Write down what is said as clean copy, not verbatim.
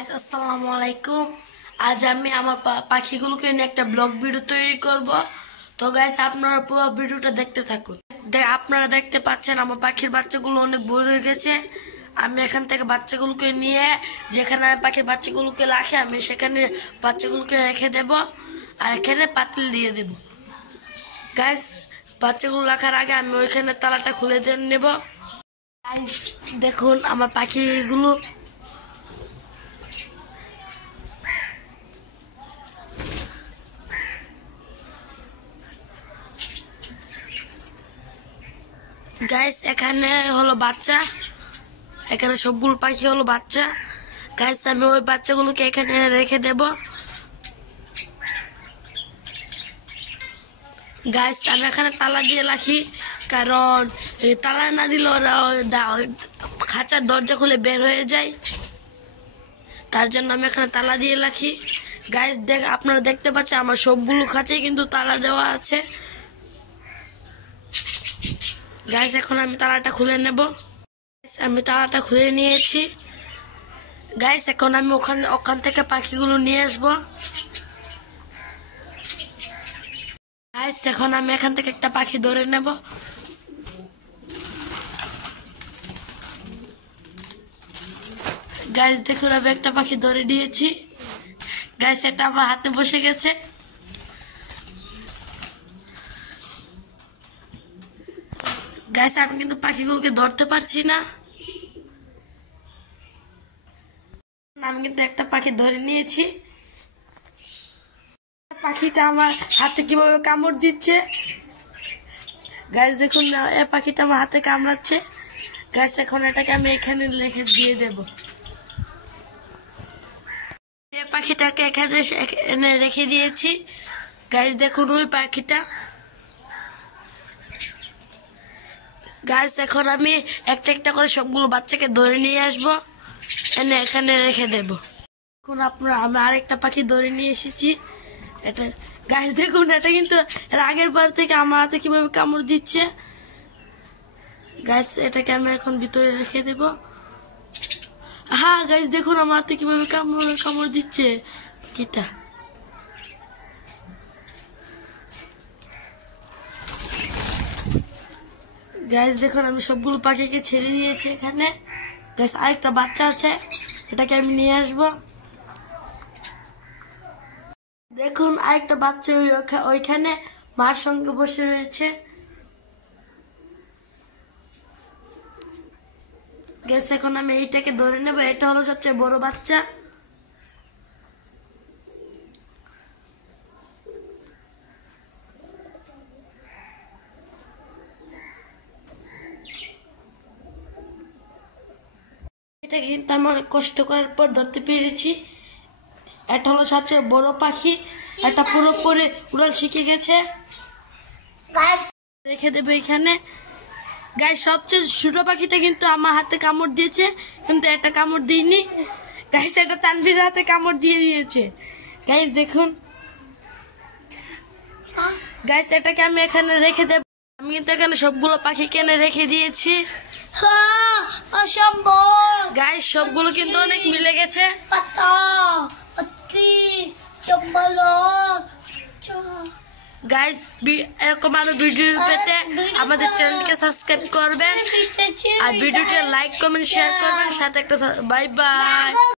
আসসালামু আলাইকুম। আজ আমি আমার পাখিগুলোকে নিয়ে একটা ব্লগ ভিডিও তৈরি করব। তো গাইস, আপনারা পুরো ভিডিওটা দেখতে থাকুন। আপনারা দেখতে পাচ্ছেন আমার পাখির বাচ্চাগুলো অনেক বড় হয়ে গেছে। আমি এখান থেকে বাচ্চাগুলোকে নিয়ে যেখানে পাখির বাচ্চাগুলোকে রাখে আমি সেখানে বাচ্চাগুলোকে রেখে দেব, আর এখানে পাতিল দিয়ে দেব। গাইস, বাচ্চাগুলো রাখার আগে আমি ওইখানে তালাটা খুলে দিয়ে নেব। গাইস দেখুন আমার পাখিগুলো গাইস, এখানে হলো বাচ্চা, এখানে সবগুলো পাখি হলো বাচ্চা। গাইস, আমি ওই বাচ্চাগুলোকে এখানে রেখে দেব। গাইস, আমি এখানে তালা দিয়ে রাখি, কারণ তালা না দিলে ওরা খাঁচার দরজা খুলে বের হয়ে যায়, তার জন্য আমি এখানে তালা দিয়ে রাখি। গাইস আপনারা দেখতে পাচ্ছেন আমার সবগুলো খাঁচায় কিন্তু তালা দেওয়া আছে। গাইস, এখন আমি তালাটা খুলে নেব। আমি তালাটা খুলে নিয়েছি। গাইস, এখন আমি ওখান থেকে পাখিগুলো নিয়ে আসবো। গাইস, এখন আমি এখান থেকে একটা পাখি ধরে নেব। গাইস দেখুন, আমি একটা পাখি ধরে নিয়েছি। গাইস, এটা আমার হাতে বসে গেছে। গাইস, আমি কিন্তু পাখিগুলোকে ধরতে পারছি না। আমি কিন্তু একটা পাখি ধরে নিয়েছি। পাখিটা আমার হাতে কিভাবে কামড় দিচ্ছে। গাইস দেখুন, এই পাখিটা আমার হাতে কামড়াচ্ছে। গাইস, এখন এটাকে আমি এখানে রেখে দিয়ে দেব। এই পাখিটাকে এখানে রেখে দিয়েছি। গাইস দেখুন ওই পাখিটা। গাইস, এখন আমি একটা একটা করে সবগুলো বাচ্চাকে ধরে নিয়ে আসবো, এনে এখানে রেখে দেব। এখন আমি আরেকটা পাখি ধরে নিয়ে এসেছি। এটা গাইস দেখুন, এটা কিন্তু এর আগের বার থেকে আমার হাতে কিভাবে কামড় দিচ্ছে। গাইস, এটাকে আমি এখন ভিতরে রেখে দেব। হ্যাঁ গাইস দেখুন, আমার হাতে কিভাবে কামড় দিচ্ছে পাখিটা। গাইস দেখুন, আমি সবগুলো পাখিকে ছেড়ে দিয়েছি এখানে। গাইস, আরেকটা বাচ্চা আছে, এটাকে আমি নিয়ে আসবো। দেখুন আরেকটা বাচ্চা ওইখানে মার সঙ্গে বসে রয়েছে। গাইস, এখন আমি এইটাকে ধরে নেব। এটা হলো সবচেয়ে বড় বাচ্চা। এটা কিন্তু আমি অনেক কষ্ট করার পর ধরতে পেরেছি। এটা হলো সবচেয়ে বড় পাখি। এটা পুরোপুরি উড়াল শিখে গেছে। রেখে দেবে এখানে। গাইস, সবচেয়ে ছোট পাখিটা কিন্তু আমার হাতে কামড় দিয়েছে, কিন্তু এটা কামড় দিইনি। গাইস, এটা তানভীরের হাতে কামড় দিয়ে দিয়েছে। গাইস দেখুন। গাইস, এটাকে আমি এখানে রেখে দেব। আমি কিন্তু এখানে সবগুলো পাখি কেনে রেখে দিয়েছি। গাইস, সবগুলো কিন্তু অনেক মিলে গেছে। গাইস, এরকম আরো ভিডিও পেতে আমাদের চ্যানেলকে সাবস্ক্রাইব করবেন, আর ভিডিওটা লাইক কমেন্ট শেয়ার করবেন, সাথে একটা বাই বাই।